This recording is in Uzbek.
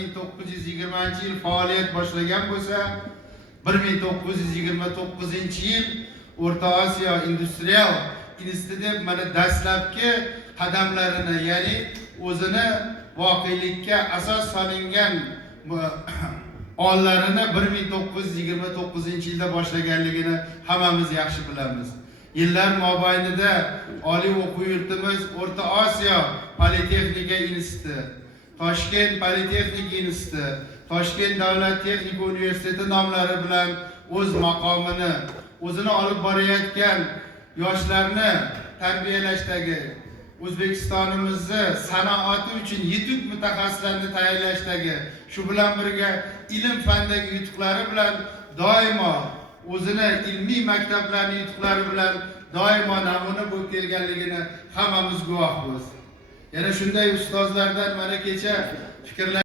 1920-yil faoliyat boshlagan bo'lsa, 1929-yil O'rta Osiyo industrial instituti mana dastlabki qadamlarini, ya'ni o'zini voqelikka asos solingan onlarini 1929-yilda boshlaganligini hammamiz yaxshi bilamiz. Yillar mobaynida oliy o'quv yurtimiz O'rta Osiyo Politexnika instituti, Toshkent Politexnika instituti, Toshkent davlat texnika universiteti nomlari bilan o'z maqomini, o'zini olib borayotgan yoshlarni tarbiyalashdagi, O'zbekistonimizni sanoati uchun yetuk mutaxassislarni tayyorlashdagi, shu bilan birga ilm fandagi yutuqlari bilan doimo o'zini ilmiy maktablarning yutuqlari bilan doimo namuna bo'lib kelganligini hammamiz guvohmiz. Yana shunday ustozlardan mana kecha fikrlar